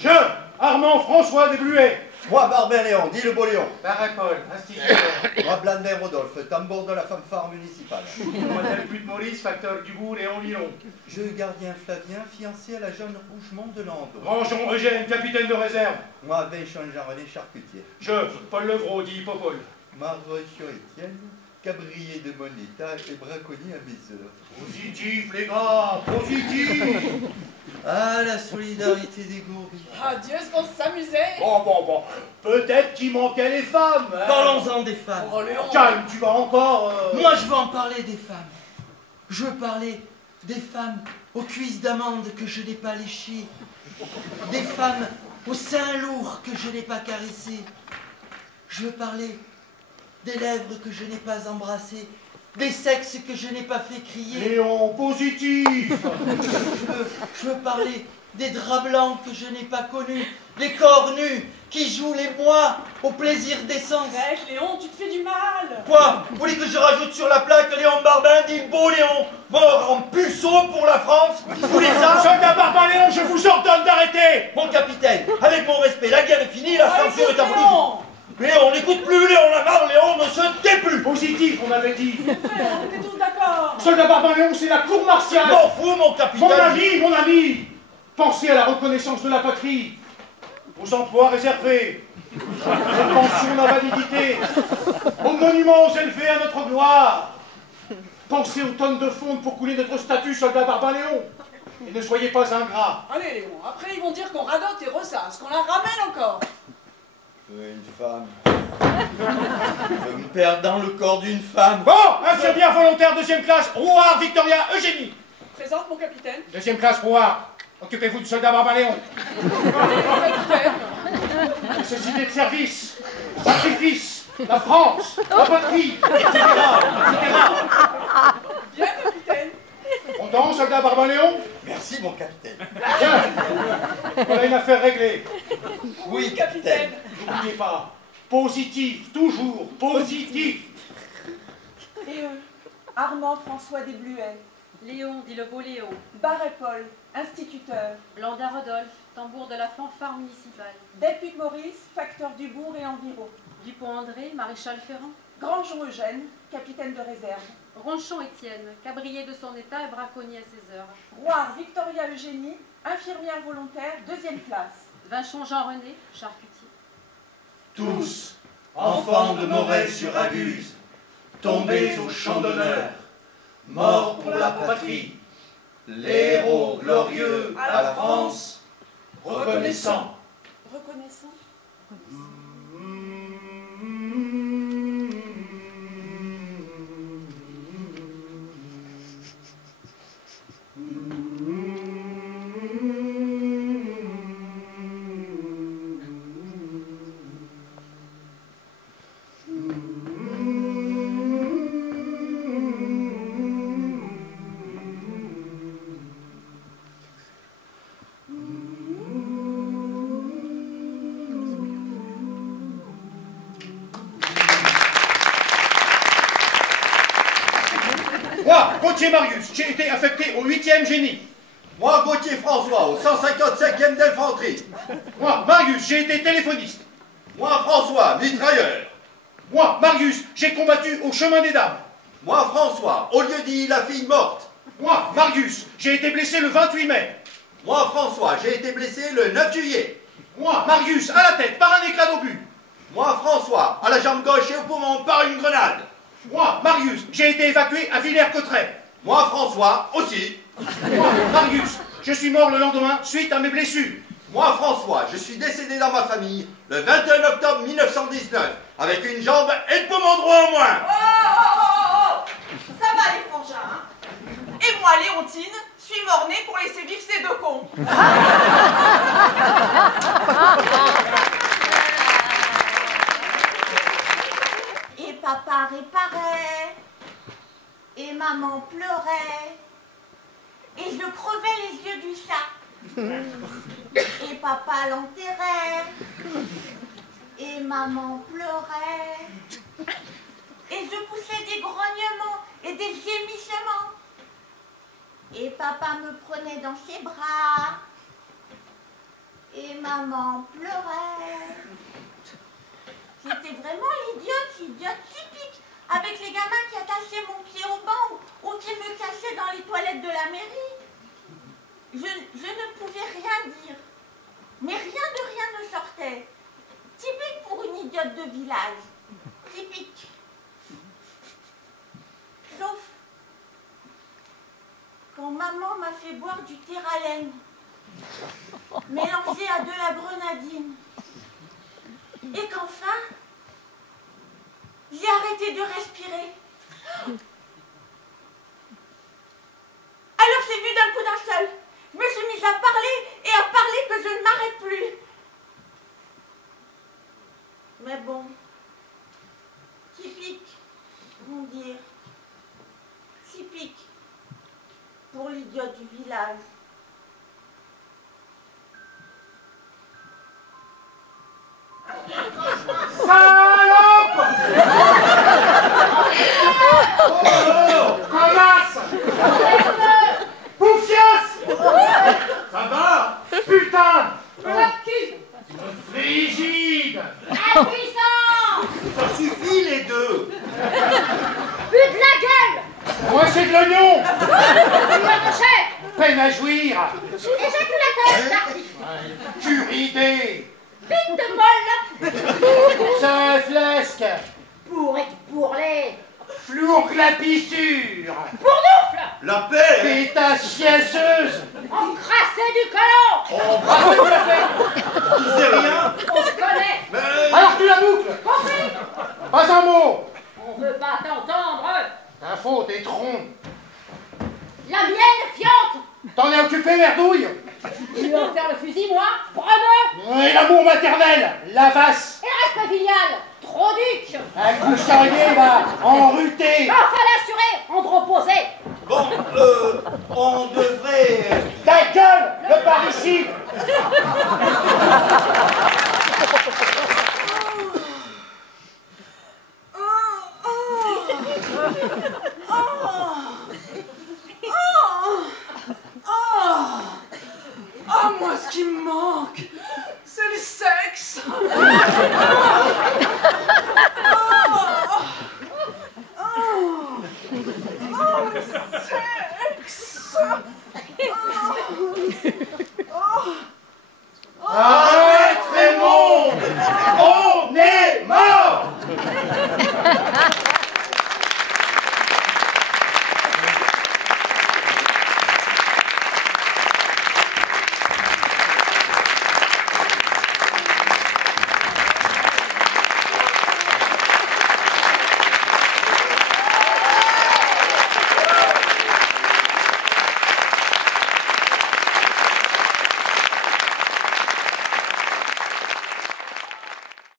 Je, Armand François Desbluets. Moi, Barbin Léon, dit le beau Léon. Baracol, instituteur. Moi, Blandin Rodolphe, tambour de la fanfare municipale. Moi, Delpute Maurice, facteur du bourg, Léon Milon. Je, gardien Flavien, fiancé à la jeune Rougemont de Landau. Grandjean Eugène, capitaine de réserve. Moi, Vincent Jean-René, charcutier. Je, Paul Levrault, dit Popol. Marvechon Étienne, cabrier de mon état et braconnier à mes heures. Positif, les gars, positif. Ah, la solidarité des gourris. Ah, Dieu, est-ce qu'on s'amusait? Bon. Peut-être qu'il manquait les femmes. Hein. Parlons-en des femmes. Oh, Léon. Calme, tu vas encore... Moi, je veux en parler des femmes. Je veux parler des femmes aux cuisses d'amande que je n'ai pas léchées. Des femmes aux seins lourds que je n'ai pas caressés. Je veux parler des lèvres que je n'ai pas embrassées. Des sexes que je n'ai pas fait crier. Léon, positif. Je veux parler des draps blancs que je n'ai pas connus. Les corps nus qui jouent les mois au plaisir d'essence. Arrête, Léon, tu te fais du mal. Quoi? Vous voulez que je rajoute sur la plaque Léon Barbin, dit beau Léon, mort en puceau pour la France? Vous voulez ça? Soldat Barbin Léon, je vous ordonne d'arrêter. Mon capitaine, avec mon respect, la guerre est finie, la censure est abolie. Léon. Léon, n'écoute plus, Léon Lamarre, Léon ne se tait plus. Positif, on avait dit. Frère, on était tous d'accord. Soldat Barbin Léon, c'est la cour martiale. M'en fous, mon capitaine. Mon ami, pensez à la reconnaissance de la patrie, aux emplois réservés, aux pensions d'invalidité, aux monuments élevés à notre gloire. Pensez aux tonnes de fonds pour couler notre statut, soldat Barbin Léon. Et ne soyez pas ingrats. Allez, Léon, après ils vont dire qu'on radote et ressasse, qu'on la ramène encore. Une femme. Je veux me perdre dans le corps d'une femme. Bon, infirmière volontaire, deuxième classe, Rouard, Victoria, Eugénie. Présente, mon capitaine. Deuxième classe, Rouard. Occupez-vous du soldat Barbin Léon. Capitaine. Nécessité de service, sacrifice, la France, la patrie, etc. Bien, capitaine. Content, soldat Barbin Léon? Merci, mon capitaine. Tiens, voilà une affaire réglée. Oui, capitaine. N'oubliez pas, positif, toujours positif. Et eux, Armand François Desbluets, Léon, dit le beau Léon. Barret-Paul, instituteur, Blandin Rodolphe, tambour de la fanfare municipale. Delpute Maurice, facteur du bourg et environ, Dupont André, maréchal Ferrand. Grandjean Eugène, capitaine de réserve, Ronchon Étienne, cabrier de son état et braconnier à ses heures. Rouard Victoria Eugénie, infirmière volontaire, deuxième classe, Vachon Jean-René, charcutier. Tous, enfants de Moret-sur-Aguse, tombés au champ d'honneur, morts pour la patrie, les héros glorieux à la France, reconnaissants. reconnaissant. Moi, Gauthier Marius, j'ai été affecté au 8e génie. Moi, Gauthier François, au 155e d'infanterie. Moi, Marius, j'ai été téléphoniste. Moi, François, mitrailleur. Moi, Marius, j'ai combattu au chemin des dames. Moi, François, au lieu-dit la fille morte. Moi, Marius, j'ai été blessé le 28 mai. Moi, François, j'ai été blessé le 9 juillet. Moi, Marius, à la tête, par un éclat d'obus. Moi, François, à la jambe gauche et au poumon par une grenade. Moi, Marius, j'ai été évacué à Villers-Cotterêts. Moi, François, aussi. Moi, Marius, je suis mort le lendemain suite à mes blessures. Moi, François, je suis décédé dans ma famille le 21 octobre 1919, avec une jambe et le poumon droit en moins. Oh, ça va les frangins, hein? Et moi, Léontine, suis mort-née pour laisser vivre ces deux cons. Et papa réparait, et maman pleurait, et je crevais les yeux du chat. Et papa l'enterrait, et maman pleurait, et je poussais des grognements et des gémissements. Et papa me prenait dans ses bras, et maman pleurait. J'étais vraiment l'idiote typique, avec les gamins qui attachaient mon pied au banc ou qui me cachaient dans les toilettes de la mairie. Je ne pouvais rien dire, mais rien de rien ne sortait. Typique pour une idiote de village. Typique. Sauf quand maman m'a fait boire du théralène, mélangé à de la grenadine. Et qu'enfin, j'ai arrêté de respirer. Alors c'est venu d'un coup d'un seul. Je me suis mise à parler et à parler que je ne m'arrête plus. Mais bon, typique, vont dire. Typique pour l'idiot du village. Salope! Oh, connasse! Poufiasse! Ça va? Putain! Frigide! Impuissant! Ça suffit les deux. But de la gueule! Moi c'est de l'oignon! Couleur de chair! Peine à jouir! Éjaculateur! Curidé! Bite de molle! Saint-Flesque! Pour et pour les... Flourglapissure! Bourdoufle! La paix. Pétasse chiasseuse! Encrassé du colon! Oh, bravo, tu l'as fait! Tu sais rien. On se connaît! Mais... Alors tu la boucles! Compris! Pas un mot! On veut pas t'entendre! Ta faute est tronc! La mienne, fiante! T'en es occupé, merdouille! Tu veux en faire le fusil, moi? Prenez! Et l'amour maternel, lavasse! Et le respect filial, trop duc! Un coucharier va enruter! Enfin l'assurer, androposé! Bon, on devrait... Ta gueule, le parricide! Oh, moi, ce qui me manque, c'est le sexe.